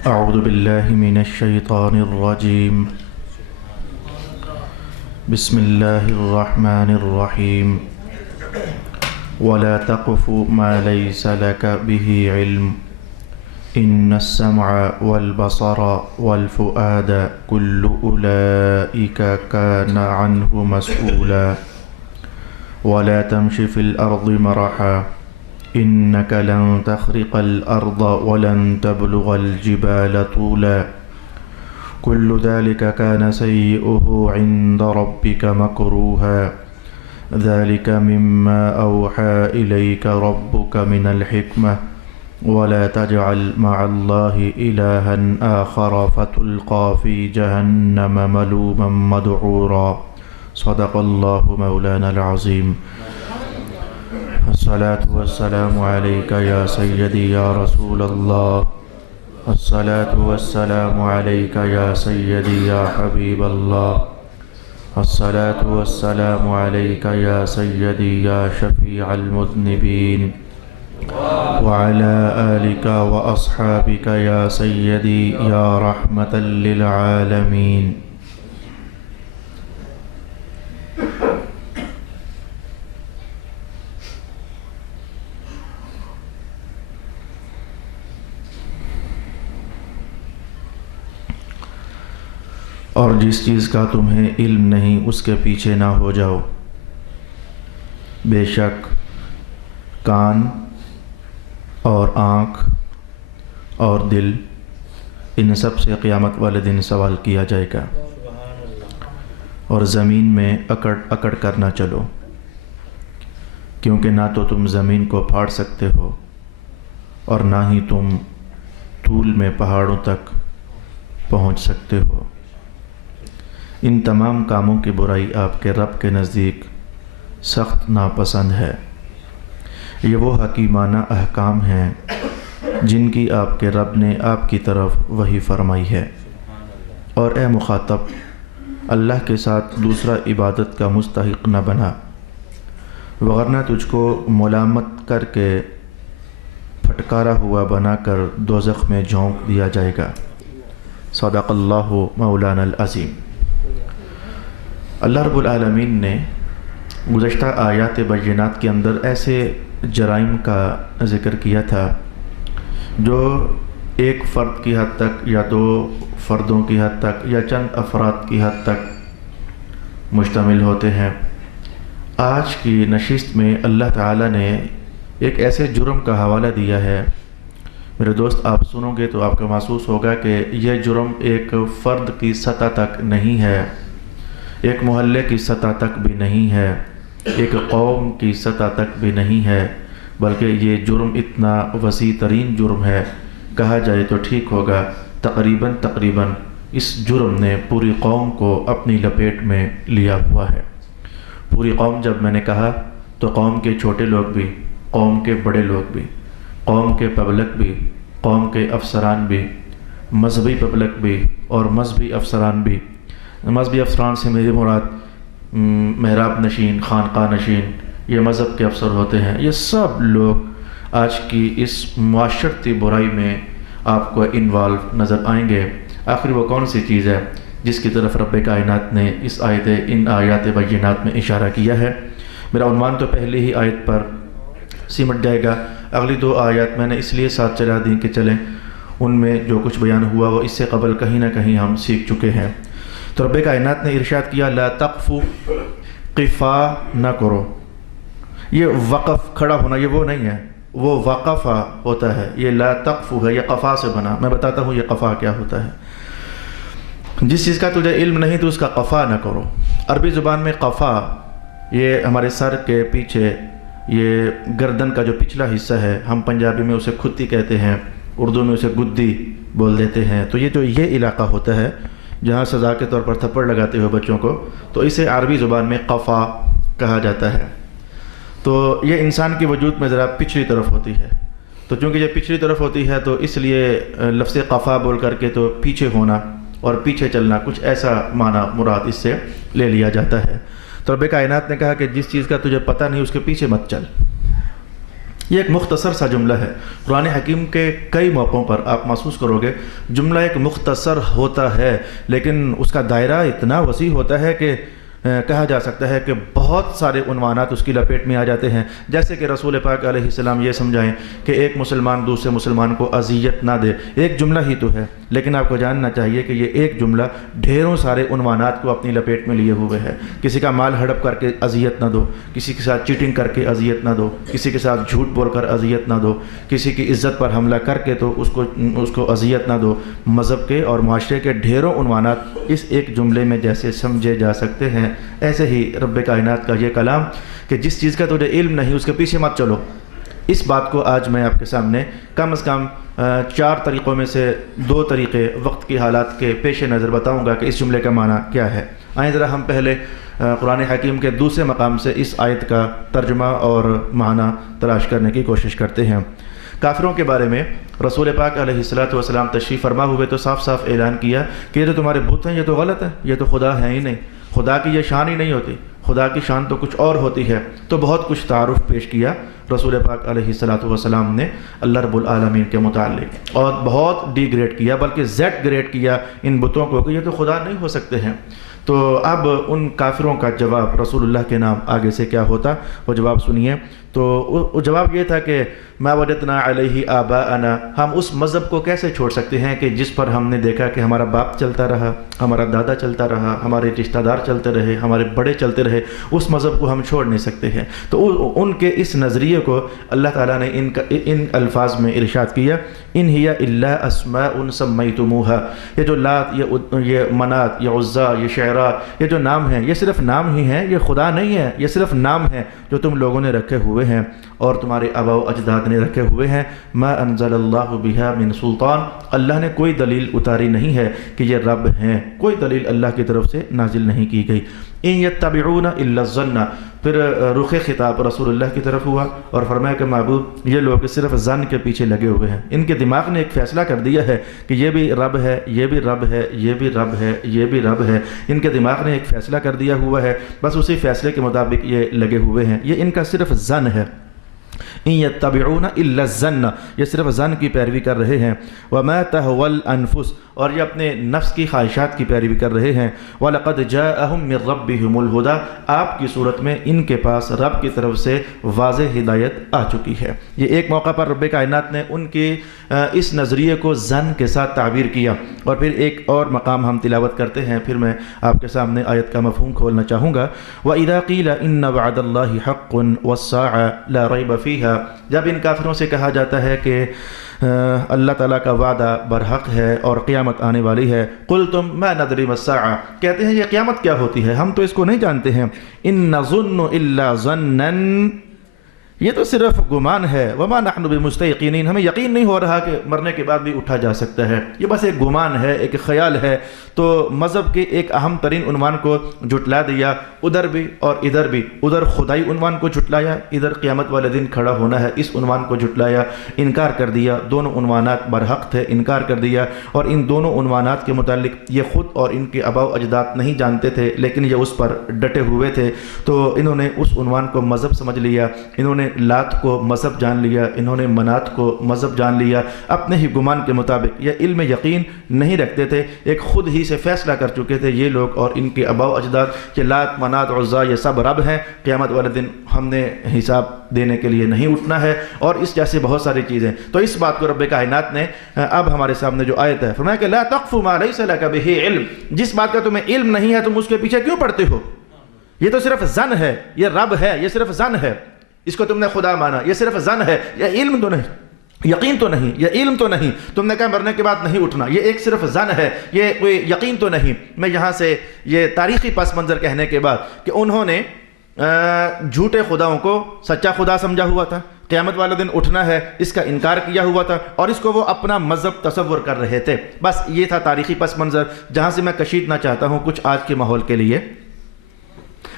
أعوذ بالله من الشيطان الرجيم. بسم الله الرحمن الرحيم. ولا تقف ما ليس لك به علم إن السمع والبصر والفؤاد كل أولئك كان عنه مسؤولا. ولا تمش في الأرض مرحا إنك لن تخرق الأرض ولن تبلغ الجبال طولا. كل ذلك كان سيئه عند ربك مكروها. ذلك مما أوحى إليك ربك من الحكمة. ولا تجعل مع الله إلها آخر فتلقى في جهنم ملوما مدحورا. صدق الله مولانا العظيم. الصلاة والسلام عليك يا سيدي يا رسول الله. الصلاة والسلام عليك يا سيدي يا حبيب الله. الصلاة والسلام عليك يا سيدي يا شفيع المذنبين. وعلى آلك وأصحابك يا سيدي يا رحمة للعالمين. اور جس چیز کا تمہیں علم نہیں اس کے پیچھے نہ ہو جاؤ. بے شک کان اور آنکھ اور دل ان سب سے قیامت والے دن سوال کیا جائے گا. اور زمین میں اکڑ اکڑ کر نہ چلو، کیونکہ نہ تو تم زمین کو پھاڑ سکتے ہو اور نہ ہی تم طول میں پہاڑوں تک پہنچ سکتے ہو. ان تمام کاموں کی برائی آپ کے رب کے نزدیک سخت ناپسند ہے. یہ وہ حکیمانہ احکام ہیں جن کی آپ کے رب نے آپ کی طرف وحی فرمائی ہے. اور اے مخاطب، اللہ کے ساتھ دوسرا عبادت کا مستحق نہ بنا، وگرنہ تجھ کو ملامت کر کے پھٹکارا ہوا بنا کر دوزخ میں جھونک دیا جائے گا. صدق اللہ مولانا العظیم. اللہ رب العالمین نے گزشتہ آیات بینات کے اندر ایسے جرائم کا ذکر کیا تھا جو ایک فرد کی حد تک یا دو فردوں کی حد تک یا چند افراد کی حد تک مشتمل ہوتے ہیں. آج کی نشست میں اللہ تعالیٰ نے ایک ایسے جرم کا حوالہ دیا ہے. میرے دوست، آپ سنو گے تو آپ کو محسوس ہوگا کہ یہ جرم ایک فرد کی سطح تک نہیں ہے، ایک محلے کی سطح تک بھی نہیں ہے، ایک قوم کی سطح تک بھی نہیں ہے، بلکہ یہ جرم اتنا وسیع ترین جرم ہے، کہا جائے تو ٹھیک ہوگا تقریباً اس جرم نے پوری قوم کو اپنی لپیٹ میں لیا ہوا ہے. پوری قوم جب میں نے کہا تو قوم کے چھوٹے لوگ بھی، قوم کے بڑے لوگ بھی، قوم کے پبلک بھی، قوم کے افسران بھی، مذہبی پبلک بھی اور مذہبی افسران بھی. مذہبی افسران سے میری مراد محراب نشین، خانقاہ نشین، یہ مذہب کے افسر ہوتے ہیں. یہ سب لوگ آج کی اس معاشرتی برائی میں آپ کو انوالو نظر آئیں گے. آخر وہ کون سی چیز ہے جس کی طرف رب کائنات نے ان آیات بینات میں اشارہ کیا ہے؟ میرا عنوان تو پہلے ہی آیت پر سمٹ جائے گا. اگلی دو آیات میں نے اس لیے ساتھ چلا دیں کہ چلیں ان میں جو کچھ بیان ہوا وہ اس سے قبل کہیں نہ کہیں ہم سیکھ چکے ہیں. تو رب کائنات نے ارشاد کیا لا تقف، قفا نہ کرو. یہ وقف کھڑا ہونا یہ وہ نہیں ہے، وہ وقفہ ہوتا ہے. یہ لا تقف ہے، یہ قفا سے بنا. میں بتاتا ہوں یہ قفا کیا ہوتا ہے. جس چیز کا تجھے علم نہیں تو اس کا قفا نہ کرو. عربی زبان میں قفا یہ ہمارے سر کے پیچھے، یہ گردن کا جو پچھلا حصہ ہے، ہم پنجابی میں اسے کھتی کہتے ہیں، اردو میں اسے گدی بول دیتے ہیں. تو یہ علاقہ ہوتا ہے جہاں سزا کے طور پر تھپڑ لگاتے ہو بچوں کو، تو اسے عربی زبان میں قفا کہا جاتا ہے. تو یہ انسان کے وجود میں ذرا پچھلی طرف ہوتی ہے. تو چونکہ یہ پچھلی طرف ہوتی ہے تو اس لیے لفظ قفا بول کر کے تو پیچھے ہونا اور پیچھے چلنا کچھ ایسا معنی مراد اس سے لے لیا جاتا ہے. تو رب کائنات نے کہا کہ جس چیز کا تجھے پتہ نہیں اس کے پیچھے مت چل. یہ ایک مختصر سا جملہ ہے۔ قرآن حکیم کے کئی موقعوں پر آپ محسوس کرو گے جملہ ایک مختصر ہوتا ہے لیکن اس کا دائرہ اتنا وسیع ہوتا ہے کہ کہا جا سکتا ہے کہ بہت سارے عنوانات اس کی لپیٹ میں آ جاتے ہیں، جیسے کہ رسول پاک علیہ السلام یہ سمجھائیں کہ ایک مسلمان دوسرے مسلمان کو اذیت نہ دے۔ ایک جملہ ہی تو ہے لیکن آپ کو جاننا چاہیے کہ یہ ایک جملہ ڈھیروں سارے عنوانات کو اپنی لپیٹ میں لیے ہوئے ہے۔ کسی کا مال ہڑپ کر کے اذیت نہ دو، کسی کے ساتھ چیٹنگ کر کے اذیت نہ دو، کسی کے ساتھ جھوٹ بول کر اذیت نہ دو، کسی کی عزت پر حملہ کر کے تو اس کو اذیت نہ دو۔ مذہب کے اور معاشرے کے ڈھیروں عنوانات اس ایک جملے میں جیسے سمجھے جا سکتے ہیں، ایسے ہی رب کائنات کا یہ کلام کہ جس چیز کا تجھے علم نہیں اس کے پیچھے مت چلو۔ اس بات کو آج میں آپ کے سامنے کم از کم 4 طریقوں میں سے 2 طریقے وقت کی حالات کے پیش نظر بتاؤں گا کہ اس جملے کا معنی کیا ہے۔ آئیں ذرا ہم پہلے قرآن حکیم کے دوسرے مقام سے اس آیت کا ترجمہ اور معنی تلاش کرنے کی کوشش کرتے ہیں۔ کافروں کے بارے میں رسول پاک علیہ السلام تشریف فرما ہوئے تو صاف صاف اعلان کیا کہ یہ جو تمہارے بت ہیں یہ تو غلط ہے، یہ تو خدا ہے ہی نہیں، خدا کی یہ شان ہی نہیں ہوتی، خدا کی شان تو کچھ اور ہوتی ہے۔ تو بہت کچھ تعارف پیش کیا رسول پاک علیہ السلام نے اللہ رب العالمین کے متعلق، اور بہت ڈی گریڈ کیا بلکہ زیڈ گریڈ کیا ان بتوں کو کہ یہ تو خدا نہیں ہو سکتے ہیں۔ تو اب ان کافروں کا جواب رسول اللہ کے نام آگے سے کیا ہوتا وہ جواب سنیے۔ تو وہ جواب یہ تھا کہ ما وجدنا علیہ آباءنا، ہم اس مذہب کو کیسے چھوڑ سکتے ہیں کہ جس پر ہم نے دیکھا کہ ہمارا باپ چلتا رہا، ہمارا دادا چلتا رہا، ہمارے رشتہ دار چلتے رہے، ہمارے بڑے چلتے رہے، اس مذہب کو ہم چھوڑ نہیں سکتے ہیں۔ تو ان کے اس نظریے کو اللہ تعالیٰ نے ان الفاظ میں ارشاد کیا، ان ہی الا اسماء سمیتموها، یہ جو لات، یہ منات، یہ عزا، یہ شعرا، یہ جو نام ہیں یہ صرف نام ہی ہیں، یہ خدا نہیں ہے، یہ صرف نام ہے جو تم لوگوں نے رکھے ہوئے ہیں اور تمہارے آباء و اجداد نے رکھے ہوئے ہیں۔ ما انزل اللہ بها من سلطان، اللہ نے کوئی دلیل اتاری نہیں ہے کہ یہ رب ہیں، کوئی دلیل اللہ کی طرف سے نازل نہیں کی گئی۔ ان یتبعون الا الظن، پھر رخ خطاب رسول اللہ کی طرف ہوا اور فرمایا کہ معبود یہ لوگ صرف ظن کے پیچھے لگے ہوئے ہیں، ان کے دماغ نے ایک فیصلہ کر دیا ہے کہ یہ بھی رب ہے، یہ بھی رب ہے، یہ بھی رب ہے، یہ بھی رب ہے، ان کے دماغ نے ایک فیصلہ کر دیا ہوا ہے، بس اسی فیصلے کے مطابق یہ لگے ہوئے ہیں، یہ ان کا صرف ظن ہے۔ ان یتبعون الا الظن، یہ صرف ظن کی پیروی کر رہے ہیں۔ وما تهوى الانفس، اور یہ اپنے نفس کی خواہشات کی پیروی کر رہے ہیں۔ وَلَقَدْ جَاءَهُم مِّن رَّبِّهُمُ الْهُدَىٰ، آپ کی صورت میں ان کے پاس رب کی طرف سے واضح ہدایت آ چکی ہے۔ یہ ایک موقع پر رب کائنات نے ان کے اس نظریے کو ظن کے ساتھ تعبیر کیا، اور پھر ایک اور مقام ہم تلاوت کرتے ہیں، پھر میں آپ کے سامنے آیت کا مفہوم کھولنا چاہوں گا۔ وَإِذَا قِيلَ إِنَّ وَعْدَ اللَّهِ حَقٌّ وَالسَّاعَةُ لَا رَيْبَ فِيهَا، جب ان کافروں سے کہا جاتا ہے کہ اللہ تعالیٰ کا وعدہ برحق ہے اور قیامت آنے والی ہے، قُلْتُمْ مَا نَدْرِي مَا السَّاعَةُ، کہتے ہیں یہ قیامت کیا ہوتی ہے، ہم تو اس کو نہیں جانتے ہیں۔ إِن نَظُنُّ إِلَّا ظَنًّا، یہ تو صرف گمان ہے، وما نحن بمستيقنين، ہمیں یقین نہیں ہو رہا کہ مرنے کے بعد بھی اٹھا جا سکتا ہے، یہ بس ایک گمان ہے، ایک خیال ہے۔ تو مذہب کے ایک اہم ترین عنوان کو جھٹلا دیا، ادھر بھی اور ادھر بھی، ادھر خدائی عنوان کو جھٹلایا، ادھر قیامت والے دن کھڑا ہونا ہے اس عنوان کو جھٹلایا، انکار کر دیا۔ دونوں عنوانات برحق تھے، انکار کر دیا، اور ان دونوں عنوانات کے متعلق یہ خود اور ان کے آباء و اجداد نہیں جانتے تھے، لیکن یہ اس پر ڈٹے ہوئے تھے۔ تو انہوں نے اس عنوان کو مذہب سمجھ لیا، انہوں نے لات کو مذہب جان لیا، انہوں نے منات کو مذہب جان لیا، اپنے ہی گمان کے مطابق۔ یہ علم یقین نہیں رکھتے تھے، ایک خود ہی سے فیصلہ کر چکے تھے یہ لوگ اور ان کے آباء و اجداد کہ لات، منات، عزا یہ سب رب ہیں، قیامت والے دن ہم نے حساب دینے کے لیے نہیں اٹھنا ہے، اور اس جیسے بہت ساری چیزیں۔ تو اس بات کو رب کائنات نے اب ہمارے سامنے جو آیت ہے فرمایا کہ لا تقف ما لیس لک بہ علم، جس بات کا تمہیں علم نہیں ہے تم اس کے پیچھے کیوں پڑتے ہو؟ یہ تو صرف ظن ہے، یہ رب ہے، یہ صرف ظن ہے، اس کو تم نے خدا مانا، یہ صرف ظن ہے، یہ علم تو نہیں، یقین تو نہیں، یہ علم تو نہیں، تم نے کہا مرنے کے بعد نہیں اٹھنا، یہ ایک صرف ظن ہے، یہ کوئی یقین تو نہیں۔ میں یہاں سے یہ تاریخی پس منظر کہنے کے بعد کہ انہوں نے جھوٹے خداؤں کو سچا خدا سمجھا ہوا تھا، قیامت والے دن اٹھنا ہے اس کا انکار کیا ہوا تھا، اور اس کو وہ اپنا مذہب تصور کر رہے تھے۔ بس یہ تھا تاریخی پس منظر، جہاں سے میں کشیدنا چاہتا ہوں کچھ آج کے ماحول کے لیے۔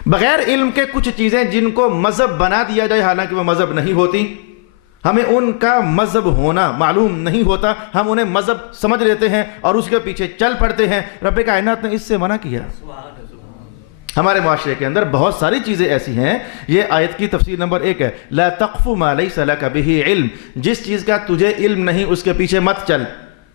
بغیر علم کے کچھ چیزیں جن کو مذہب بنا دیا جائے حالانکہ وہ مذہب نہیں ہوتی، ہمیں ان کا مذہب ہونا معلوم نہیں ہوتا، ہم انہیں مذہب سمجھ لیتے ہیں اور اس کے پیچھے چل پڑتے ہیں۔ رب کائنات نے اس سے منع کیا۔ ہمارے معاشرے کے اندر بہت ساری چیزیں ایسی ہیں. یہ آیت کی تفسیر نمبر 1 ہے، لا تقف ما لیس لک بہ علم، جس چیز کا تجھے علم نہیں اس کے پیچھے مت چل.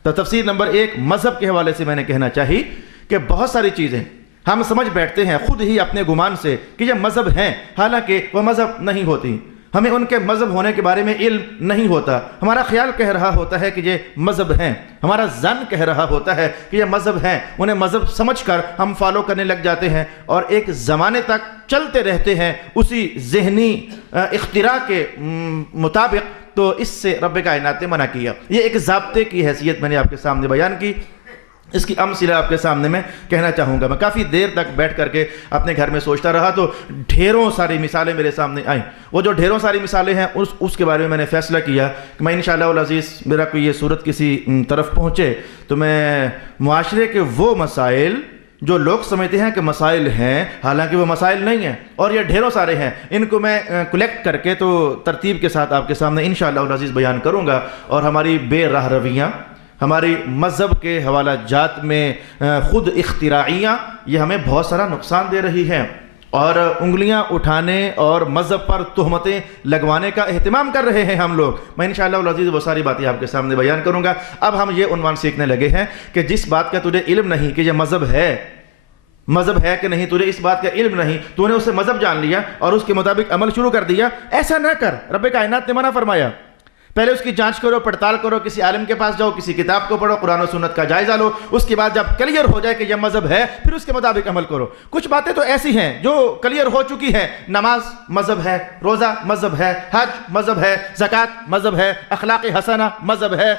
تو تفسیر نمبر 1 مذہب کے حوالے سے میں نے کہنا چاہی کہ بہت ساری چیزیں ہم سمجھ بیٹھتے ہیں خود ہی اپنے گمان سے کہ یہ مذہب ہیں، حالانکہ وہ مذہب نہیں ہوتی. ہمیں ان کے مذہب ہونے کے بارے میں علم نہیں ہوتا. ہمارا خیال کہہ رہا ہوتا ہے کہ یہ مذہب ہیں، ہمارا ظن کہہ رہا ہوتا ہے کہ یہ مذہب ہیں. انہیں مذہب سمجھ کر ہم فالو کرنے لگ جاتے ہیں اور ایک زمانے تک چلتے رہتے ہیں اسی ذہنی اختراع کے مطابق. تو اس سے رب کائنات نے منع کیا. یہ ایک ضابطے کی حیثیت میں نے آپ کے سامنے بیان کی. اس کی امثلہ آپ کے سامنے میں کہنا چاہوں گا. میں کافی دیر تک بیٹھ کر کے اپنے گھر میں سوچتا رہا تو ڈھیروں ساری مثالیں میرے سامنے آئیں. وہ جو ڈھیروں ساری مثالیں ہیں اس کے بارے میں نے فیصلہ کیا کہ میں انشاءاللہ العزیز میرا کوئی یہ صورت کسی طرف پہنچے تو میں معاشرے کے وہ مسائل جو لوگ سمجھتے ہیں کہ مسائل ہیں حالانکہ وہ مسائل نہیں ہیں اور یہ ڈھیروں سارے ہیں، ان کو میں کلیکٹ کر کے تو ترتیب کے ساتھ آپ کے سامنے انشاءاللہ العزیز بیان کروں گا. اور ہماری بے راہ رویاں، ہماری مذہب کے حوالہ جات میں خود اختراعیاں، یہ ہمیں بہت سارا نقصان دے رہی ہیں اور انگلیاں اٹھانے اور مذہب پر تہمتیں لگوانے کا اہتمام کر رہے ہیں ہم لوگ. میں انشاءاللہ العزیز وہ ساری باتیں آپ کے سامنے بیان کروں گا. اب ہم یہ عنوان سیکھنے لگے ہیں کہ جس بات کا تجھے علم نہیں کہ یہ مذہب ہے کہ نہیں، تجھے اس بات کا علم نہیں، تو نے اسے مذہب جان لیا اور اس کے مطابق عمل شروع کر دیا. ایسا نہ کر. رب کائنات نے منع فرمایا. پہلے اس کی جانچ کرو، پڑتال کرو، کسی عالم کے پاس جاؤ، کسی کتاب کو پڑھو، قرآن و سنت کا جائزہ لو. اس کے بعد جب کلیئر ہو جائے کہ یہ مذہب ہے پھر اس کے مطابق عمل کرو. کچھ باتیں تو ایسی ہیں جو کلیئر ہو چکی ہیں. نماز مذہب ہے، روزہ مذہب ہے، حج مذہب ہے، زکوٰۃ مذہب ہے، اخلاق حسنہ مذہب ہے،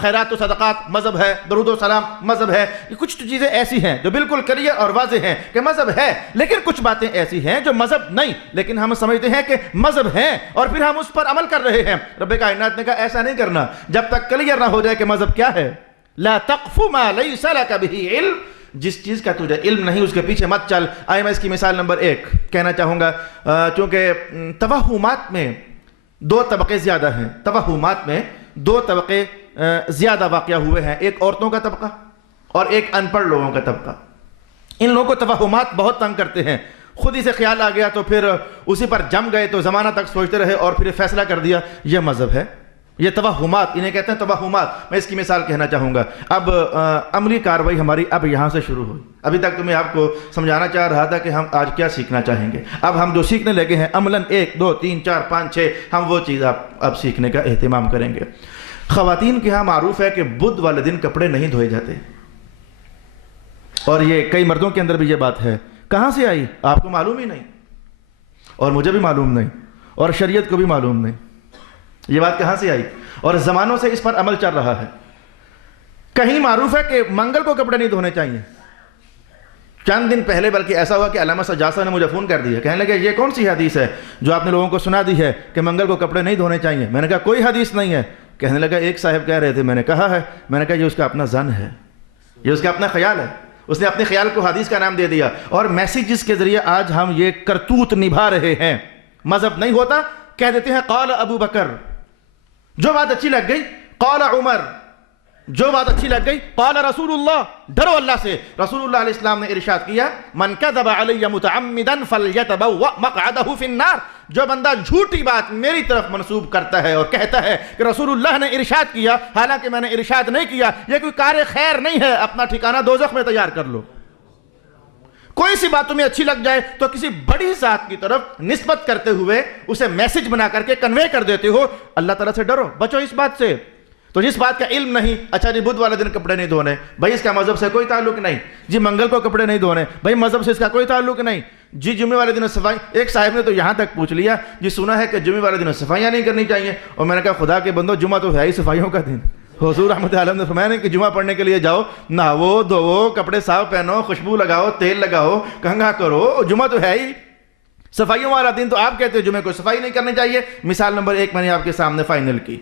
خیرات و صدقات مذہب ہے، درود و سلام مذہب ہے. کچھ چیزیں ایسی ہیں جو بالکل کلیئر اور واضح ہیں کہ مذہب ہے، لیکن کچھ باتیں ایسی ہیں جو مذہب نہیں لیکن ہم سمجھتے ہیں کہ مذہب ہیں اور پھر ہم اس پر عمل کر رہے ہیں. رب کائنات نے کہا ایسا نہیں کرنا جب تک کلیئر نہ ہو جائے کہ مذہب کیا ہے. لا تقف ما لیس لک بہ علم، جس چیز کا تجھے علم نہیں اس کے پیچھے مت چل. آئے میں اس کی مثال نمبر 1 کہنا چاہوں گا. چونکہ توہمات میں 2 طبقے زیادہ ہیں، توہمات میں 2 طبقے زیادہ واقع ہوئے ہیں. ایک عورتوں کا طبقہ اور ایک ان پڑھ لوگوں کا طبقہ. ان لوگوں کو توہمات بہت تنگ کرتے ہیں. خود ہی سے خیال آ گیا تو پھر اسی پر جم گئے تو زمانہ تک سوچتے رہے اور پھر فیصلہ کر دیا یہ مذہب ہے. یہ توہمات، انہیں کہتے ہیں توہمات. میں اس کی مثال کہنا چاہوں گا. اب عملی کاروائی ہماری اب یہاں سے شروع ہوئی. ابھی تک تو میں آپ کو سمجھانا چاہ رہا تھا کہ ہم آج کیا سیکھنا چاہیں گے. اب ہم جو سیکھنے لگے ہیں عملاً 1 2 3 4 5 6 ہم وہ چیز اب سیکھنے کا اہتمام کریں گے. خواتین کے ہاں معروف ہے کہ بدھ والے دن کپڑے نہیں دھوئے جاتے اور یہ کئی مردوں کے اندر بھی یہ بات ہے. کہاں سے آئی؟ آپ کو معلوم ہی نہیں اور مجھے بھی معلوم نہیں اور شریعت کو بھی معلوم نہیں. یہ بات کہاں سے آئی؟ اور زمانوں سے اس پر عمل چل رہا ہے. کہیں معروف ہے کہ منگل کو کپڑے نہیں دھونے چاہیے. چند دن پہلے بلکہ ایسا ہوا کہ علامہ سجاد نے مجھے فون کر دیا، کہنے لگے یہ کون سی حدیث ہے جو آپ نے لوگوں کو سنا دی ہے کہ منگل کو کپڑے نہیں دھونے چاہیے؟ میں نے کہا کوئی حدیث نہیں ہے. کہنے لگا ایک صاحب کہہ رہے تھے. میں نے کہا ہے. میں نے کہا یہ اس کا اپنا ظن ہے، یہ اس کا اپنا خیال ہے. اس نے اپنے خیال کو حدیث کا نام دے دیا اور میسیجز کے ذریعے آج ہم یہ کرتوت نبھا رہے ہیں. مذہب نہیں ہوتا کہہ دیتے ہیں قال ابو بکر. جو بات اچھی لگ گئی قال عمر، جو بات اچھی لگ گئی قال رسول اللہ. ڈرو اللہ سے. رسول اللہ علیہ السلام نے ارشاد کیا من کذب علی متعمدا فلیتبوأ مقعدہ فی النار. جو بندہ جھوٹی بات میری طرف منسوب کرتا ہے اور کہتا ہے کہ رسول اللہ نے ارشاد کیا حالانکہ میں نے ارشاد نہیں کیا، یہ کوئی کار خیر نہیں ہے، اپنا ٹھکانہ دوزخ میں تیار کر لو. کوئی سی بات تمہیں اچھی لگ جائے تو کسی بڑی ذات کی طرف نسبت کرتے ہوئے اسے میسج بنا کر کے کنوے کر دیتے ہو. اللہ تعالیٰ سے ڈرو، بچو اس بات سے. تو جس بات کا علم نہیں، اچھا جی بدھ والے دن کپڑے نہیں دھونے، بھائی اس کا مذہب سے کوئی تعلق نہیں. جی منگل کو کپڑے نہیں دھونے، بھائی مذہب سے اس کا کوئی تعلق نہیں. جی جمعے والے دن صفائی، ایک صاحب نے تو یہاں تک پوچھ لیا جی سنا ہے کہ جمعے والے دن صفائیاں نہیں کرنی چاہیے. اور میں نے کہا خدا کے بندو جمعہ تو ہے ہی صفائیوں کا دن. حضور رحمت عالم نے فرمایا کہ جمعہ پڑھنے کے لیے جاؤ، نہاؤ دھوؤ، کپڑے صاف پہنو، خوشبو لگاؤ، تیل لگاؤ، کنگھا کرو. جمعہ تو ہے ہی صفائیوں والا دن. تو آپ کہتے ہیں جمعے کو صفائی نہیں کرنی چاہیے. مثال نمبر 1 میں نے آپ کے سامنے فائنل کی.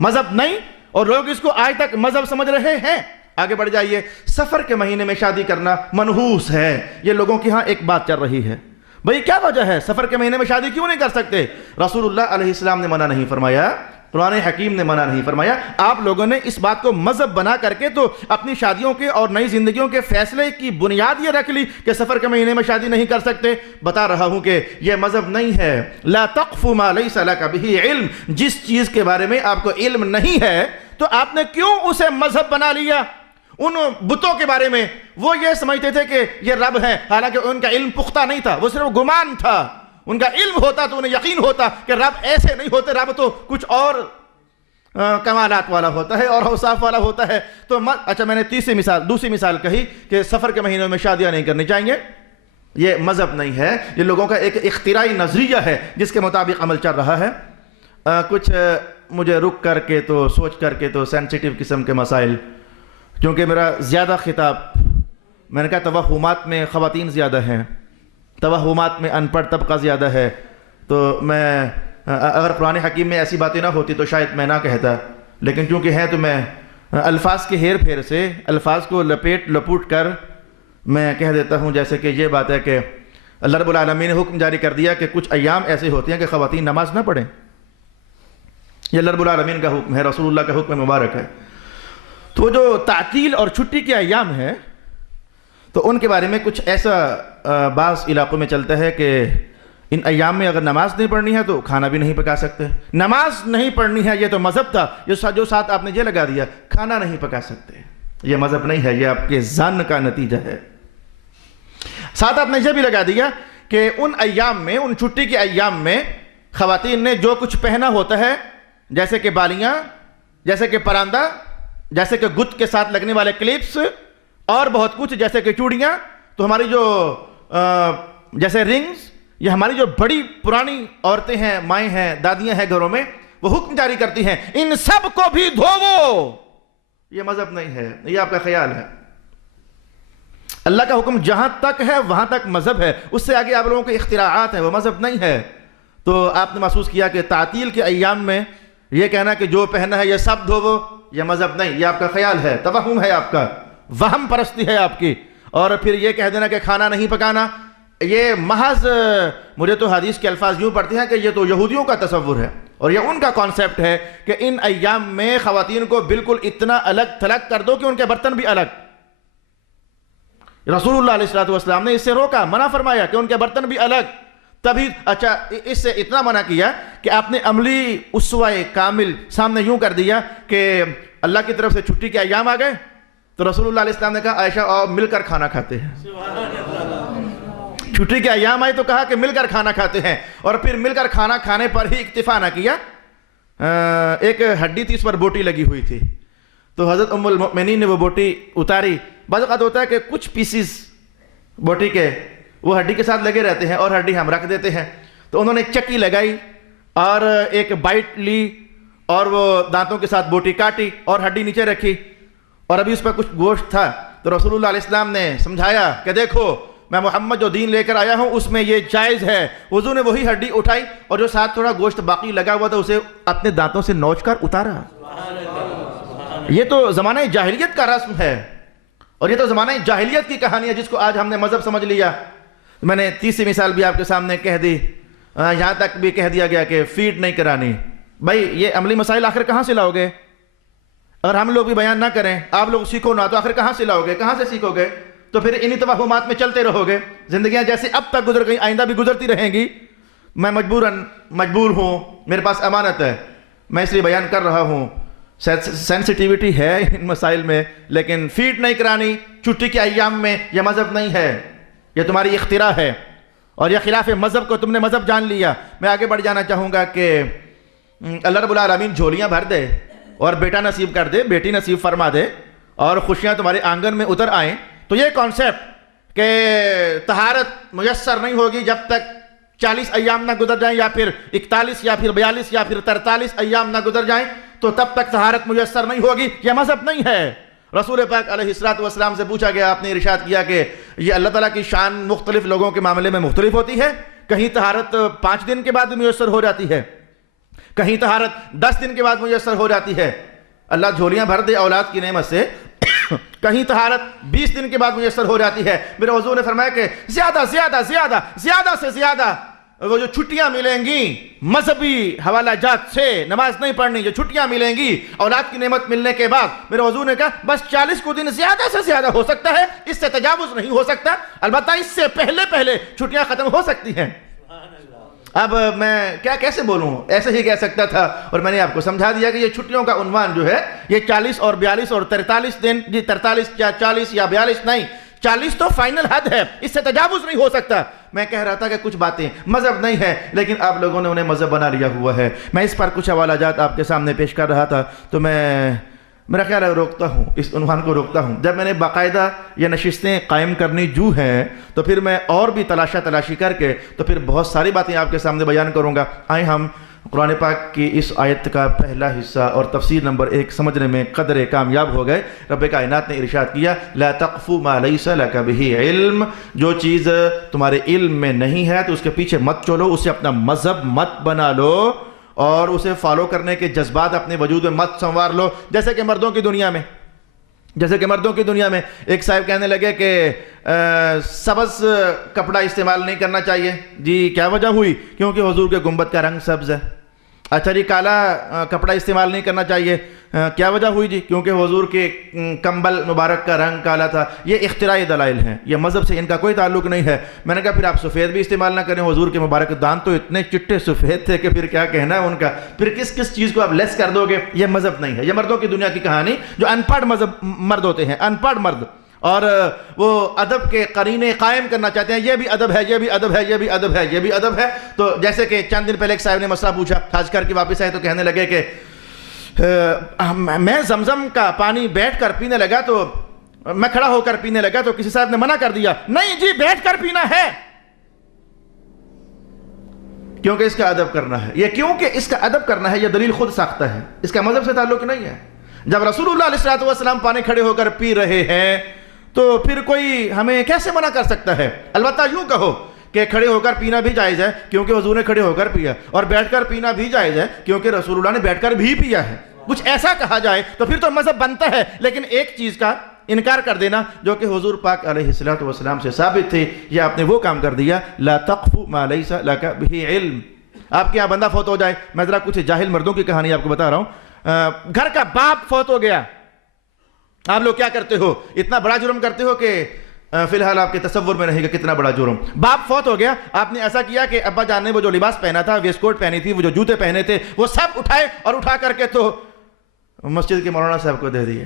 مذہب نہیں اور لوگ اس کو آج تک مذہب سمجھ رہے ہیں. آگے بڑھ جائیے. سفر کے مہینے میں شادی کرنا منحوس ہے. یہ لوگوں کی ہاں ایک بات چل رہی ہے. بھئی کیا وجہ ہے؟ سفر کے مہینے میں شادی کیوں نہیں کر سکتے؟ رسول اللہ علیہ السلام نے منع نہیں فرمایا. قرآن حکیم نے منع نہیں فرمایا. آپ لوگوں نے اس بات کو مذہب بنا کر کے تو اپنی شادیوں کے اور نئی زندگیوں کے فیصلے کی بنیاد یہ رکھ لی کہ سفر کے مہینے میں شادی نہیں کر سکتے. بتا رہا ہوں کہ یہ مذہب نہیں ہے. لا تقف ما لیس لک بہ علم. جس چیز کے بارے میں آپ کو علم نہیں ہے تو آپ نے کیوں اسے مذہب بنا لیا؟ ان بتوں کے بارے میں وہ یہ سمجھتے تھے کہ یہ رب ہے، حالانکہ ان کا علم پختہ نہیں تھا، وہ صرف گمان تھا. ان کا علم ہوتا تو انہیں یقین ہوتا کہ رب ایسے نہیں ہوتے، رب تو کچھ اور کمالات والا ہوتا ہے اور اوصاف والا ہوتا ہے. تو اچھا، میں نے دوسری مثال کہی کہ سفر کے مہینوں میں شادیاں نہیں کرنی چاہیے. یہ مذہب نہیں ہے، یہ لوگوں کا ایک اختراعی نظریہ ہے جس کے مطابق عمل چل رہا ہے. کچھ مجھے رک کر کے تو سوچ کر کے تو سینسیٹیو قسم کے مسائل، کیونکہ میرا زیادہ خطاب، میں نے کہا توہمات میں خواتین زیادہ ہیں، توہمات میں ان پڑھ طبقہ زیادہ ہے. تو میں اگر قرآن حکیم میں ایسی باتیں نہ ہوتی تو شاید میں نہ کہتا، لیکن چونکہ ہیں تو میں الفاظ کے ہیر پھیر سے الفاظ کو لپوٹ کر میں کہہ دیتا ہوں. جیسے کہ یہ بات ہے کہ اللہ رب العالمین نے حکم جاری کر دیا کہ کچھ ایام ایسے ہوتے ہیں کہ خواتین نماز نہ پڑھیں. یہ اللہ رب العالمین کا حکم ہے، رسول اللہ کا حکم مبارک ہے. تو جو تعطیل اور چھٹی کے ایام ہیں تو ان کے بارے میں کچھ ایسا بعض علاقوں میں چلتا ہے کہ ان ایام میں اگر نماز نہیں پڑھنی ہے تو کھانا بھی نہیں پکا سکتے. نماز نہیں پڑھنی ہے، یہ تو مذہب تھا. جو ساتھ آپ نے یہ لگا دیا کھانا نہیں پکا سکتے، یہ مذہب نہیں ہے، یہ آپ کے ظن کا نتیجہ ہے. ساتھ آپ نے یہ بھی لگا دیا کہ ان ایام میں، ان چھٹی کے ایام میں خواتین نے جو کچھ پہنا ہوتا ہے، جیسے کہ بالیاں، جیسے کہ پراندہ، جیسے کہ گت کے ساتھ لگنے والے کلپس اور بہت کچھ، جیسے کہ چوڑیاں، تو ہماری جو جیسے رنگز، یہ ہماری جو بڑی پرانی عورتیں ہیں، مائیں ہیں، دادیاں ہیں گھروں میں، وہ حکم جاری کرتی ہیں ان سب کو بھی دھوو. یہ مذہب نہیں ہے، یہ آپ کا خیال ہے. اللہ کا حکم جہاں تک ہے وہاں تک مذہب ہے، اس سے آگے آپ لوگوں کے اختراعات ہیں، وہ مذہب نہیں ہے. تو آپ نے محسوس کیا کہ تعطیل کے ایام میں یہ کہنا کہ جو پہنا ہے یہ سب دھوو، یہ مذہب نہیں، یہ آپ کا خیال ہے، توہم ہے آپ کا، وہم پرستی ہے آپ کی. اور پھر یہ کہہ دینا کہ کھانا نہیں پکانا، یہ محض مجھے تو حدیث کے الفاظ یوں پڑھتے ہیں کہ یہ تو یہودیوں کا تصور ہے اور یہ ان کا کانسیپٹ ہے کہ ان ایام میں خواتین کو بالکل اتنا الگ تھلگ کر دو کہ ان کے برتن بھی الگ. رسول اللہ علیہ السلام نے اس سے روکا، منع فرمایا کہ ان کے برتن بھی الگ. تبھی اچھا اس سے اتنا منع کیا کہ آپ نے عملی اسوہ کامل سامنے یوں کر دیا کہ اللہ کی طرف سے چھٹی کے ایام آ گئے تو رسول اللہ علیہ السلام نے کہا عائشہ آؤ مل کر کھانا کھاتے ہیں. چھٹی کے ایام آئے تو کہا کہ مل کر کھانا کھاتے ہیں، اور پھر مل کر کھانا کھانے پر ہی اکتفا نہ کیا. ایک ہڈی تھی، اس پر بوٹی لگی ہوئی تھی، تو حضرت ام المؤمنین نے وہ بوٹی اتاری. بعض اوقات ہوتا ہے کہ کچھ پیسز بوٹی کے وہ ہڈی کے ساتھ لگے رہتے ہیں اور ہڈی ہم رکھ دیتے ہیں. تو انہوں نے چکی لگائی اور ایک بائٹ لی اور وہ دانتوں کے ساتھ بوٹی کاٹی اور ہڈی نیچے رکھی، اور ابھی اس پر کچھ گوشت تھا. تو رسول اللہ علیہ السلام نے سمجھایا کہ دیکھو میں محمد جو دین لے کر آیا ہوں اس میں یہ جائز ہے. حضور نے وہی ہڈی اٹھائی اور جو ساتھ تھوڑا گوشت باقی لگا ہوا تھا اسے اپنے دانتوں سے نوچ کر اتارا. یہ تو زمانہ جاہلیت کا رسم ہے اور یہ تو زمانہ جاہلیت کی کہانی ہے جس کو آج ہم نے مذہب سمجھ لیا. میں نے تیسری مثال بھی آپ کے سامنے کہہ دی، یہاں تک بھی کہہ دیا گیا کہ فیڈ نہیں کرانی. بھائی یہ عملی مسائل آخر کہاں سے لاؤ گے؟ اگر ہم لوگ بھی بیان نہ کریں، آپ لوگ سیکھو نہ، تو آخر کہاں سے لاؤ گے؟ کہاں سے سیکھو گے؟ تو پھر انہی توہمات میں چلتے رہو گے. زندگیاں جیسے اب تک گزر گئی آئندہ بھی گزرتی رہیں گی. میں مجبور ہوں، میرے پاس امانت ہے، میں اس لیے بیان کر رہا ہوں. سینسٹیوٹی ہے ان مسائل میں، لیکن فیڈ نہیں کرانی چھٹی کے ایام میں یہ مذہب نہیں ہے، یہ تمہاری اختراع ہے اور یہ خلاف مذہب کو تم نے مذہب جان لیا. میں آگے بڑھ جانا چاہوں گا کہ اللہ رب العالمین جھولیاں بھر دے اور بیٹا نصیب کر دے، بیٹی نصیب فرما دے اور خوشیاں تمہارے آنگن میں اتر آئیں. تو یہ کانسیپٹ کہ طہارت میسر نہیں ہوگی جب تک 40 ایام نہ گزر جائیں، یا پھر 41 یا پھر 42 یا پھر 43 ایام نہ گزر جائیں تو تب تک طہارت میسر نہیں ہوگی، یہ مذہب نہیں ہے. رسول پاک علیہ السلام سے پوچھا گیا، آپ نے ارشاد کیا کہ یہ اللہ تعالیٰ کی شان مختلف لوگوں کے معاملے میں مختلف ہوتی ہے. کہیں طہارت 5 دن کے بعد میسر ہو جاتی ہے، کہیں طہارت 10 دن کے بعد میسر ہو جاتی ہے. اللہ جھولیاں بھر دے اولاد کی نعمت سے. کہیں طہارت 20 دن کے بعد میسر ہو جاتی ہے. میرے حضور نے فرمایا کہ زیادہ زیادہ زیادہ زیادہ سے زیادہ وہ جو چھٹیاں ملیں گی مذہبی حوالہ جات سے، نماز نہیں پڑھنی، جو چھٹیاں ملیں گی اولاد کی نعمت ملنے کے بعد، میرے حضور نے کہا بس 40 کو دن زیادہ سے زیادہ ہو سکتا ہے، اس سے تجاوز نہیں ہو سکتا، البتہ اس سے پہلے چھٹیاں ختم ہو سکتی ہیں۔ اب میں کیسے بولوں، ایسے ہی کہہ سکتا تھا، اور میں نے آپ کو سمجھا دیا کہ یہ چھٹیوں کا عنوان جو ہے یہ 40 اور 42 اور 43 دن، جی 43 یا 40 یا 42 نہیں، 40 تو فائنل حد ہے، اس سے تجاوز نہیں ہو سکتا۔ میں کہہ رہا تھا کہ کچھ باتیں مذہب نہیں ہے، لیکن آپ لوگوں نے انہیں مذہب بنا لیا ہوا ہے۔ میں اس پر کچھ حوالہ جات آپ کے سامنے پیش کر رہا تھا، تو میرا خیال ہے روکتا ہوں، اس عنوان کو روکتا ہوں۔ جب میں نے باقاعدہ یہ نشستیں قائم کرنی جو ہیں تو پھر میں اور بھی تلاشی کر کے تو پھر بہت ساری باتیں آپ کے سامنے بیان کروں گا۔ آئیں ہم قرآن پاک کی اس آیت کا پہلا حصہ اور تفسیر نمبر 1 سمجھنے میں قدر کامیاب ہو گئے۔ رب کائنات نے ارشاد کیا، لا تقف ما لیس لک بہ علم، جو چیز تمہارے علم میں نہیں ہے تو اس کے پیچھے مت چلو، اسے اپنا مذہب مت بنا لو، اور اسے فالو کرنے کے جذبات اپنے وجود میں مت سنوار لو۔ جیسے کہ مردوں کی دنیا میں ایک صاحب کہنے لگے کہ سبز کپڑا استعمال نہیں کرنا چاہیے۔ جی کیا وجہ ہوئی؟ کیونکہ حضور کے گنبد کا رنگ سبز ہے۔ اچھا جی کالا کپڑا استعمال نہیں کرنا چاہیے، کیا وجہ ہوئی؟ جی کیونکہ حضور کے کمبل مبارک کا رنگ کالا تھا۔ یہ اختراعی دلائل ہیں، یہ مذہب سے ان کا کوئی تعلق نہیں ہے۔ میں نے کہا پھر آپ سفید بھی استعمال نہ کریں، حضور کے مبارک دان تو اتنے چٹے سفید تھے کہ پھر کیا کہنا ہے ان کا، پھر کس چیز کو آپ لیس کر دو گے؟ یہ مذہب نہیں ہے، یہ مردوں کی دنیا کی کہانی، جو ان پڑھ مرد ہوتے ہیں، ان پڑھ مرد، اور وہ ادب کے قرینے قائم کرنا چاہتے ہیں، یہ بھی ادب ہے، یہ بھی ادب ہے، یہ بھی ادب ہے، یہ بھی ادب ہے۔ تو جیسے کہ چند دن پہلے ایک صاحب نے مسئلہ پوچھا، حج کر کے واپس آئے تو کہنے لگے کہ میں زمزم کا پانی بیٹھ کر پینے لگا، تو میں کھڑا ہو کر پینے لگا تو کسی صاحب نے منع کر دیا، نہیں جی بیٹھ کر پینا ہے، کیونکہ اس کا ادب کرنا ہے۔ یہ کیونکہ اس کا ادب کرنا ہے، یہ دلیل خود ساختہ ہے، اس کا مذہب سے تعلق نہیں ہے۔ جب رسول اللہ علیہ الصلوۃ والسلام پانی کھڑے ہو کر پی رہے ہیں تو پھر کوئی ہمیں کیسے منع کر سکتا ہے؟ البتہ یوں کہو کہ کھڑے ہو کر پینا بھی جائز ہے کیونکہ حضور نے کھڑے ہو کر پیا، اور بیٹھ کر پینا بھی جائز ہے کیونکہ رسول اللہ نے بیٹھ کر بھی پیا ہے۔ کچھ ایسا کہا جائے تو پھر تو مذہب بنتا ہے، لیکن ایک چیز کا انکار کر دینا جو کہ حضور پاک علیہ الصلوۃ والسلام سے ثابت تھی، یہ آپ نے وہ کام کر دیا، لا تقف ما لیس لک بہ علم۔ آپ کے یہاں بندہ فوت ہو جائے، میں ذرا کچھ جاہل مردوں کی کہانی آپ کو بتا رہا ہوں۔ گھر کا باپ فوت ہو گیا، آپ لوگ کیا کرتے ہو؟ اتنا بڑا جرم کرتے ہو کہ فی الحال آپ کے تصور میں نہیں کہ کتنا بڑا جرم۔ باپ فوت ہو گیا، آپ نے ایسا کیا کہ ابا جان نے وہ جو لباس پہنا تھا، ویسٹ کوٹ پہنی تھی، وہ جو جوتے پہنے تھے، وہ سب اٹھائے اور اٹھا کر کے تو مسجد کے مولانا صاحب کو دے دیے۔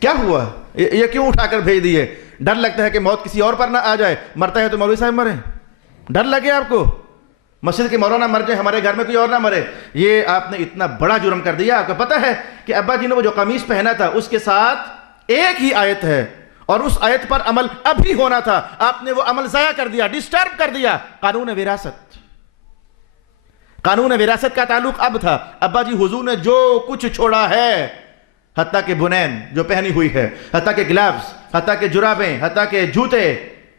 کیا ہوا؟ یہ کیوں اٹھا کر بھیج دیے؟ ڈر لگتا ہے کہ موت کسی اور پر نہ آ جائے، مرتا ہے تو مولوی صاحب مرے، ڈر لگے آپ کو؟ مسجد کے مولانا مر جائے، ہمارے گھر میں کوئی اور نہ مرے۔ یہ آپ نے اتنا بڑا جرم کر دیا۔ آپ کو پتہ ہے کہ ابا جی نے وہ جو قمیص پہنا تھا اس کے ساتھ ایک ہی آیت ہے، اور اس آیت پر عمل ابھی ہونا تھا، آپ نے وہ عمل ضائع کر دیا، ڈسٹرب کر دیا۔ قانون وراثت کا تعلق اب تھا۔ ابا جی حضور نے جو کچھ چھوڑا ہے، حتیٰ کہ بنین جو پہنی ہوئی ہے، حتیٰ کہ گلابز، حتیٰ کہ جرابیں، حتیٰ کہ جوتے،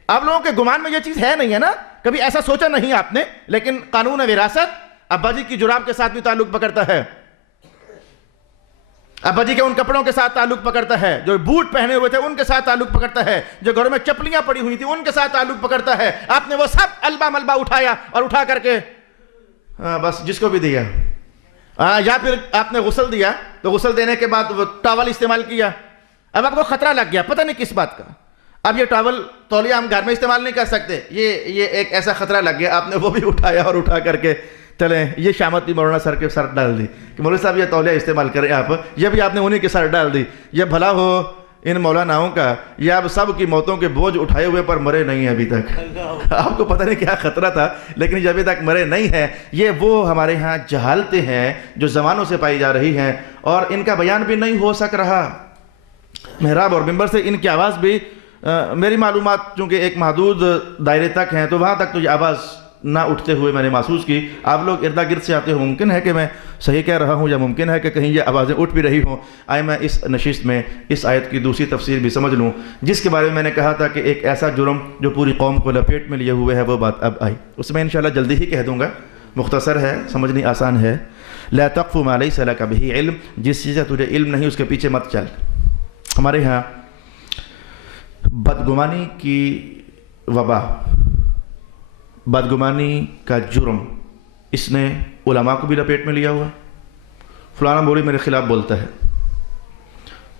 آپ لوگوں کے گمان میں یہ چیز ہے نہیں ہے نا؟ کبھی ایسا سوچا نہیں آپ نے؟ لیکن قانون وراثت ابا جی کی جراب کے ساتھ بھی تعلق پکڑتا ہے، ابا جی کے ان کپڑوں کے ساتھ تعلق پکڑتا ہے، جو بوٹ پہنے ہوئے تھے ان کے ساتھ تعلق پکڑتا ہے، جو گھروں میں چپلیاں پڑی ہوئی تھیں ان کے ساتھ تعلق پکڑتا ہے۔ آپ نے وہ سب البا ملبا اٹھایا اور اٹھا کر کے بس جس کو بھی دیا، یا پھر آپ نے غسل دیا تو غسل دینے کے بعد وہ ٹاول استعمال کیا۔ اب آپ کو خطرہ لگ گیا، پتہ نہیں کس بات کا۔ اب یہ ٹاول تولیہ ہم گھر میں استعمال نہیں کر سکتے، یہ ایک ایسا خطرہ لگ گیا، آپ نے وہ بھی اٹھایا اور اٹھا کر کے چلیں یہ شامت بھی مولانا سر کے سر ڈال دی کہ مولوی صاحب یہ تولیہ استعمال کریں آپ، یہ بھی آپ نے انہی کے سر ڈال دی۔ یہ بھلا ہو ان مولاناؤں کا، یہ اب سب کی موتوں کے بوجھ اٹھائے ہوئے پر مرے نہیں ابھی تک۔ آپ کو پتہ نہیں کیا خطرہ تھا، لیکن یہ ابھی تک مرے نہیں ہیں۔ یہ وہ ہمارے ہاں جہالتیں ہیں جو زمانوں سے پائی جا رہی ہیں، اور ان کا بیان بھی نہیں ہو سک رہا۔ محراب اور منبر سے ان کی آواز بھی، میری معلومات چونکہ ایک محدود دائرے تک ہیں تو وہاں تک تو یہ آواز نہ اٹھتے ہوئے میں نے محسوس کی۔ آپ لوگ اردا گرد سے آتے ہو، ممکن ہے کہ میں صحیح کہہ رہا ہوں یا ممکن ہے کہ کہیں یہ آوازیں اٹھ بھی رہی ہوں۔ آئے میں اس نشست میں اس آیت کی دوسری تفسیر بھی سمجھ لوں، جس کے بارے میں نے کہا تھا کہ ایک ایسا جرم جو پوری قوم کو لپیٹ میں لیے ہوئے ہے، وہ بات اب آئی۔ اس میں انشاءاللہ جلدی ہی کہہ دوں گا، مختصر ہے، سمجھنی آسان ہے۔ لا تقف ما لیس لک بہ علم، جس چیز سے تجھے علم نہیں اس کے پیچھے مت چل۔ ہمارے ہاں بدگمانی کی وبا بدگمانی کا جرم اس نے علماء کو بھی لپیٹ میں لیا ہوا، فلانا مولوی میرے خلاف بولتا ہے،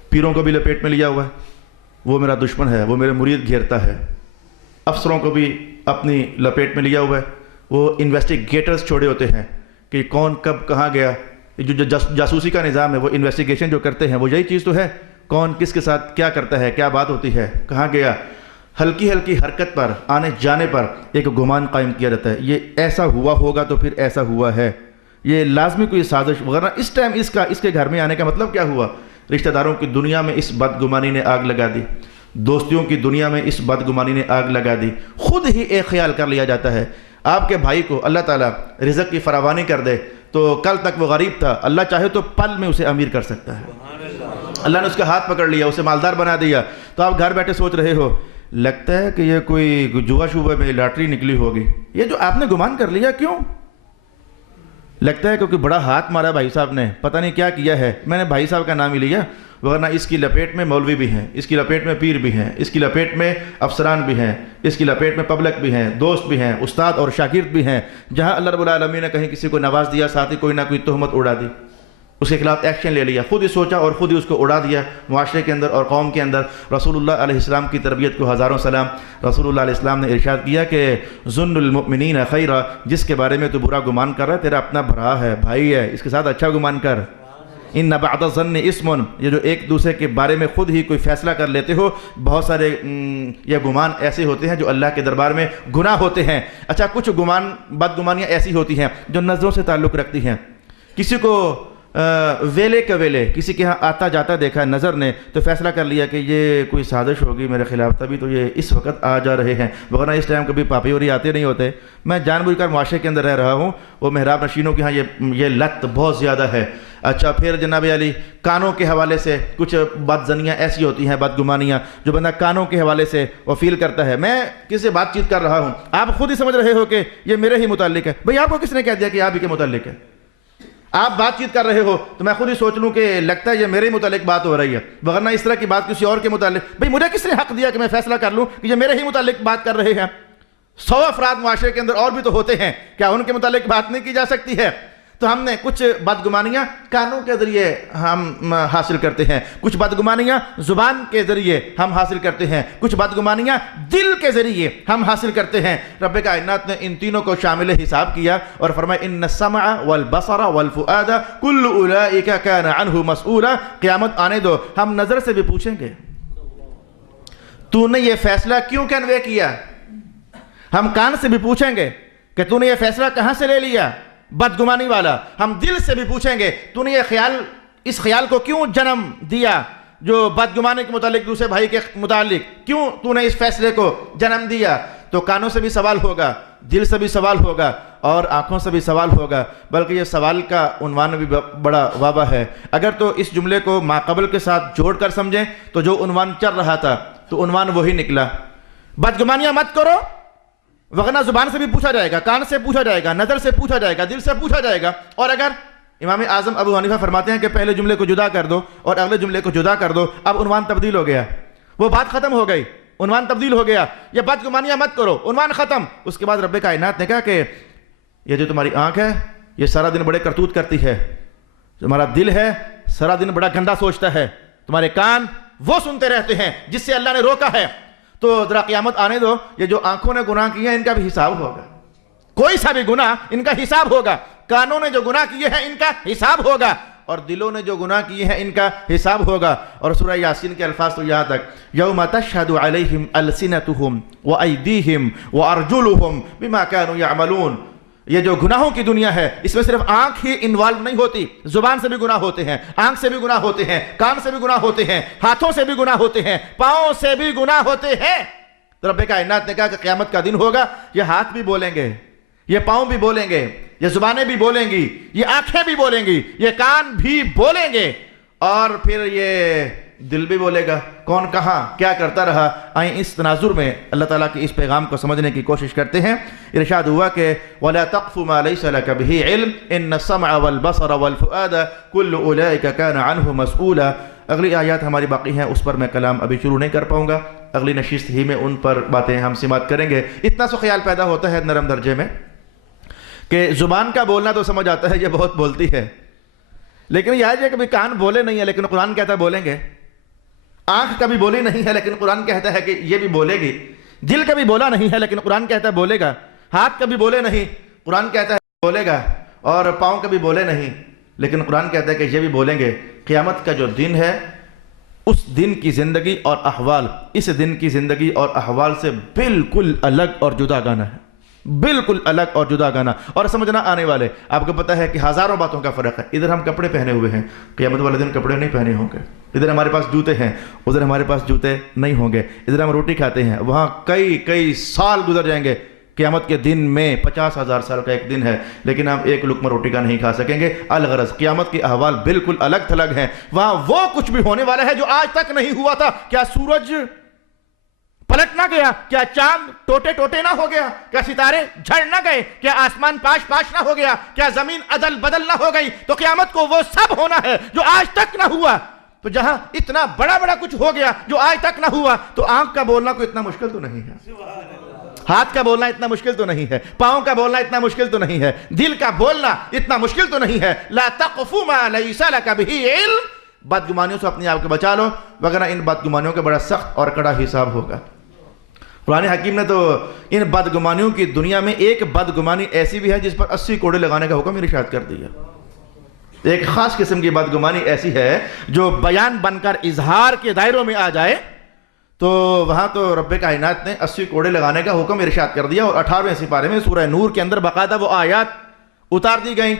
پیروں کو بھی لپیٹ میں لیا ہوا ہے، وہ میرا دشمن ہے، وہ میرے مرید گھیرتا ہے، افسروں کو بھی اپنی لپیٹ میں لیا ہوا ہے، وہ انویسٹیگیٹرز چھوڑے ہوتے ہیں کہ کون کب کہاں گیا، جو جاسوسی کا نظام ہے وہ انویسٹیگیشن جو کرتے ہیں وہ یہی چیز تو ہے، کون کس کے ساتھ کیا کرتا ہے، کیا بات ہوتی ہے، کہاں گیا، ہلکی ہلکی حرکت پر آنے جانے پر ایک گمان قائم کیا جاتا ہے، یہ ایسا ہوا ہوگا تو پھر ایسا ہوا ہے، یہ لازمی کوئی سازش وغیرہ، اس ٹائم اس کے گھر میں آنے کا مطلب کیا ہوا؟ رشتہ داروں کی دنیا میں اس بدگمانی نے آگ لگا دی، دوستیوں کی دنیا میں اس بدگمانی نے آگ لگا دی، خود ہی ایک خیال کر لیا جاتا ہے آپ کے بھائی کو اللہ تعالیٰ رزق کی فراوانی کر دے تو کل تک وہ غریب تھا، اللہ چاہے تو پل میں اسے امیر کر سکتا ہے، اللہ نے اس کا ہاتھ پکڑ لیا، اسے مالدار بنا دیا، تو آپ گھر بیٹھے سوچ رہے ہو لگتا ہے کہ یہ کوئی جوا شعبہ میں لاٹری نکلی ہوگی، یہ جو آپ نے گمان کر لیا کیوں؟ لگتا ہے کیونکہ بڑا ہاتھ مارا بھائی صاحب نے، پتہ نہیں کیا کیا ہے، میں نے بھائی صاحب کا نام ہی لیا، ورنہ اس کی لپیٹ میں مولوی بھی ہیں، اس کی لپیٹ میں پیر بھی ہیں، اس کی لپیٹ میں افسران بھی ہیں، اس کی لپیٹ میں پبلک بھی ہیں، دوست بھی ہیں، استاد اور شاگرد بھی ہیں، جہاں اللہ رب العالمین نے کہیں کسی کو نواز دیا، ساتھ ہی کوئی نہ کوئی تہمت اڑا دی، اس کے خلاف ایکشن لے لیا، خود ہی سوچا اور خود ہی اس کو اڑا دیا معاشرے کے اندر اور قوم کے اندر۔ رسول اللہ علیہ السلام کی تربیت کو ہزاروں سلام۔ رسول اللہ علیہ السلام نے ارشاد کیا کہ ظن المؤمنین خیرا، جس کے بارے میں تو برا گمان کر رہا ہے تیرا اپنا بھرا ہے، بھائی ہے، اس کے ساتھ اچھا گمان کر۔ ان بعد الظن اسم، یہ جو ایک دوسرے کے بارے میں خود ہی کوئی فیصلہ کر لیتے ہو، بہت سارے یہ گمان ایسے ہوتے ہیں جو اللہ کے دربار میں گناہ ہوتے ہیں۔ اچھا، کچھ بدگمانیاں ایسی ہوتی ہیں جو نظروں سے تعلق رکھتی ہیں، کسی کو ویلے کا ویلے کسی کے ہاں آتا جاتا دیکھا نظر نے تو فیصلہ کر لیا کہ یہ کوئی سازش ہوگی میرے خلاف، تبھی تو یہ اس وقت آ جا رہے ہیں، ورنہ اس ٹائم کبھی پاپی اور آتے نہیں ہوتے۔ میں جان بوجھ کر معاشرے کے اندر رہ رہا ہوں، وہ محراب نشینوں کے ہاں یہ لت بہت زیادہ ہے۔ اچھا، پھر جناب علی کانوں کے حوالے سے کچھ بدزنیاں ایسی ہوتی ہیں، بدگمانیاں جو بندہ کانوں کے حوالے سے وہ فیل کرتا ہے۔ میں کسی سے بات چیت کر رہا ہوں، آپ خود ہی سمجھ رہے ہو کہ یہ میرے ہی متعلق ہے، بھئی آپ کو کس نے کہہ دیا کہ آپ ہی کے متعلق ہے؟ آپ بات چیت کر رہے ہو تو میں خود ہی سوچ لوں کہ لگتا ہے یہ میرے متعلق بات ہو رہی ہے، ورنہ اس طرح کی بات کسی اور کے متعلق، بھئی مجھے کس نے حق دیا کہ میں فیصلہ کر لوں کہ یہ میرے ہی متعلق بات کر رہے ہیں؟ 100 افراد معاشرے کے اندر اور بھی تو ہوتے ہیں، کیا ان کے متعلق بات نہیں کی جا سکتی ہے؟ تو ہم نے کچھ بدگمانیاں کانوں کے ذریعے ہم حاصل کرتے ہیں، کچھ بدگمانیاں زبان کے ذریعے ہم حاصل کرتے ہیں، کچھ بدگمانیاں دل کے ذریعے ہم حاصل کرتے ہیں۔ رب کائنات نے ان تینوں کو شامل حساب کیا اور فرمایا ان السمع والبصر والفؤاد کل اولئک کان عنہ مسئولا، قیامت آنے دو ہم نظر سے بھی پوچھیں گے تو نے یہ فیصلہ کیوں کنوے کیا، ہم کان سے بھی پوچھیں گے کہ تو نے یہ فیصلہ کہاں سے لے لیا بدگمانی والا، ہم دل سے بھی پوچھیں گے تو نے یہ اس خیال کو کیوں جنم دیا جو بدگمانی کے متعلق دوسرے بھائی کے متعلق، کیوں تو نے اس فیصلے کو جنم دیا؟ تو کانوں سے بھی سوال ہوگا، دل سے بھی سوال ہوگا اور آنکھوں سے بھی سوال ہوگا، بلکہ یہ سوال کا عنوان بھی بڑا واضح ہے۔ اگر تو اس جملے کو ماقبل کے ساتھ جوڑ کر سمجھیں تو جو عنوان چل رہا تھا تو عنوان وہی نکلا، بدگمانیاں مت کرو، ورنہ زبان سے بھی پوچھا جائے گا، کان سے پوچھا جائے گا، نظر سے پوچھا جائے گا، دل سے پوچھا جائے گا۔ اور اگر امام اعظم ابو حنیفہ فرماتے ہیں کہ پہلے جملے کو جدا کر دو اور اگلے جملے کو جدا کر دو، اب عنوان تبدیل ہو گیا، وہ بات ختم ہو گئی، عنوان تبدیل ہو گیا، یہ بدگمانیاں مت کرو، عنوان ختم۔ اس کے بعد رب کائنات نے کہا کہ یہ جو تمہاری آنکھ ہے یہ سارا دن بڑے کرتوت کرتی ہے، تمہارا دل ہے سارا دن بڑا گندا سوچتا ہے، تمہارے کان وہ سنتے رہتے ہیں جس سے اللہ نے روکا ہے، تو ذرا قیامت آنے دو، یہ جو آنکھوں نے گناہ کیے ہیں ان کا بھی حساب ہوگا، کوئی سا بھی گناہ ان کا حساب ہوگا، کانوں نے جو گناہ کیے ہیں ان کا حساب ہوگا اور دلوں نے جو گناہ کیے ہیں ان کا حساب ہوگا۔ اور سورہ یاسین کے الفاظ تو یہاں تک یوم تشہد علیہم السنتہم وایدیہم وارجلہم بما کانوا یعملون، یہ جو گناہوں کی دنیا ہے اس میں صرف آنکھ ہی انوالو نہیں ہوتی، زبان سے بھی گناہ ہوتے ہیں، آنکھ سے بھی گناہ ہوتے ہیں، کان سے بھی گناہ ہوتے ہیں، ہاتھوں سے بھی گناہ ہوتے ہیں، پاؤں سے بھی گناہ ہوتے ہیں۔ تو رب کائنات نے کہا کہ قیامت کا دن ہوگا، یہ ہاتھ بھی بولیں گے، یہ پاؤں بھی بولیں گے، یہ زبانیں بھی بولیں گی، یہ آنکھیں بھی بولیں گی، یہ کان بھی بولیں گے اور پھر یہ دل بھی بولے گا، کون کہاں کیا کرتا رہا۔ آئیں اس تناظر میں اللہ تعالیٰ کے اس پیغام کو سمجھنے کی کوشش کرتے ہیں۔ ارشاد ہوا کہ وَلَا تَقْفُ مَا لَيْسَ لَكَ بِهِ عِلْمٍ إِنَّ السَّمْعَ وَالْبَصَرَ وَالْفُؤَادَ كُلُّ أُولَئِكَ كَانَ عَنْهُ مَسْئُولًا۔ اگلی آیات ہماری باقی ہیں، اس پر میں کلام ابھی شروع نہیں کر پاؤں گا، اگلی نشست ہی میں ان پر باتیں ہم سماعت کریں گے۔ اتنا سو خیال پیدا ہوتا ہے نرم درجے میں کہ زبان کا بولنا تو سمجھ آتا ہے یہ بہت بولتی ہے، لیکن یہ ہے کہ کان بولے نہیں ہے لیکن قرآن کہتا ہے بولیں گے، آنکھ کبھی بولی نہیں ہے لیکن قرآن کہتا ہے کہ یہ بھی بولے گی، دل کبھی بولا نہیں ہے لیکن قرآن کہتا ہے بولے گا، ہاتھ کبھی بولے نہیں قرآن کہتا ہے بولے گا، اور پاؤں کبھی بولے نہیں لیکن قرآن کہتا ہے کہ یہ بھی بولیں گے۔ قیامت کا جو دن ہے اس دن کی زندگی اور احوال اس دن کی زندگی اور احوال سے بالکل الگ اور جدا گانا ہے، بالکل الگ اور جدا گانا اور سمجھنا آنے والے۔ آپ کو پتہ ہے کہ ہزاروں باتوں کا فرق ہے۔ ادھر ہم کپڑے پہنے ہوئے ہیں، قیامت والے دن کپڑے نہیں پہنے ہوں گے۔ ادھر ہمارے پاس جوتے ہیں، ادھر ہمارے پاس جوتے نہیں ہوں گے۔ ادھر ہم روٹی کھاتے ہیں، وہاں کئی سال گزر جائیں گے۔ قیامت کے دن میں 50,000 سال کا ایک دن ہے، لیکن ہم ایک لقمہ روٹی کا نہیں کھا سکیں گے۔ الغرض قیامت کے احوال بالکل الگ تھلگ ہیں۔ وہاں وہ کچھ بھی ہونے والا ہے جو آج تک نہیں ہوا تھا۔ کیا سورج پلٹ نہ گیا؟ کیا چاند ٹوٹے ٹوٹے نہ ہو گیا؟ کیا ستارے جھڑ نہ گئے؟ کیا آسمان پاش پاش نہ ہو گیا؟ کیا زمین عدل بدل نہ ہو گئی؟ تو قیامت کو وہ سب ہونا ہے جو آج تک نہ ہوا۔ تو جہاں اتنا بڑا کچھ ہو گیا جو آج تک نہ ہوا، تو آنکھ کا بولنا کوئی اتنا مشکل تو نہیں ہے، ہاتھ کا بولنا اتنا مشکل تو نہیں ہے، پاؤں کا بولنا اتنا مشکل تو نہیں ہے، دل کا بولنا اتنا مشکل تو نہیں ہے۔ لا تقف ما لیس لک بہ علم، بدگمانیوں سے اپنے آپ کو بچا لو، وگرنہ ان بدگمانیوں کا بڑا سخت اور کڑا حساب ہوگا۔ قرآن حکیم نے تو ان بدگمانیوں کی دنیا میں ایک بدگمانی ایسی بھی ہے جس پر 80 کوڑے لگانے کا حکم ارشاد کر دیا۔ ایک خاص قسم کی بدگمانی ایسی ہے جو بیان بن کر اظہار کے دائروں میں آ جائے، تو وہاں تو رب کائنات نے 80 کوڑے لگانے کا حکم ارشاد کر دیا، اور 18ویں سپارے میں سورہ نور کے اندر باقاعدہ وہ آیات اتار دی گئیں۔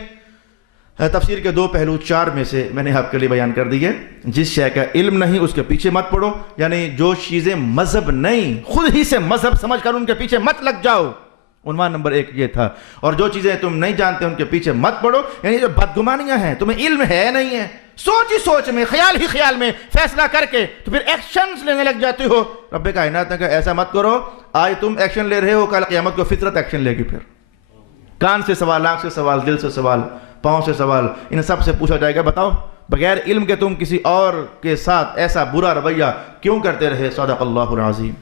تفسیر کے 2 پہلو 4 میں سے میں نے آپ کے لیے بیان کر دی ہے۔ جس شے کا علم نہیں اس کے پیچھے مت پڑو، یعنی جو چیزیں مذہب نہیں خود ہی سے مذہب سمجھ کر ان کے پیچھے مت لگ جاؤ، عنوان نمبر 1 یہ تھا۔ اور جو چیزیں تم نہیں جانتے ان کے پیچھے مت پڑو، یعنی جو بدگمانیاں ہیں تمہیں علم ہے نہیں ہے، سوچ ہی سوچ میں خیال ہی خیال میں فیصلہ کر کے تو پھر ایکشنز لینے لگ جاتے ہو۔ رب کائنات نے کہا ایسا مت کرو، آج تم ایکشن لے رہے ہو، کل قیامت کو فطرت ایکشن لے گی۔ پھر کان سے سوال، آنکھ سے سوال، دل سے سوال، پاؤں سے سوال، ان سب سے پوچھا جائے گا بتاؤ بغیر علم کے تم کسی اور کے ساتھ ایسا برا رویہ کیوں کرتے رہے؟ صدق اللہ العظیم۔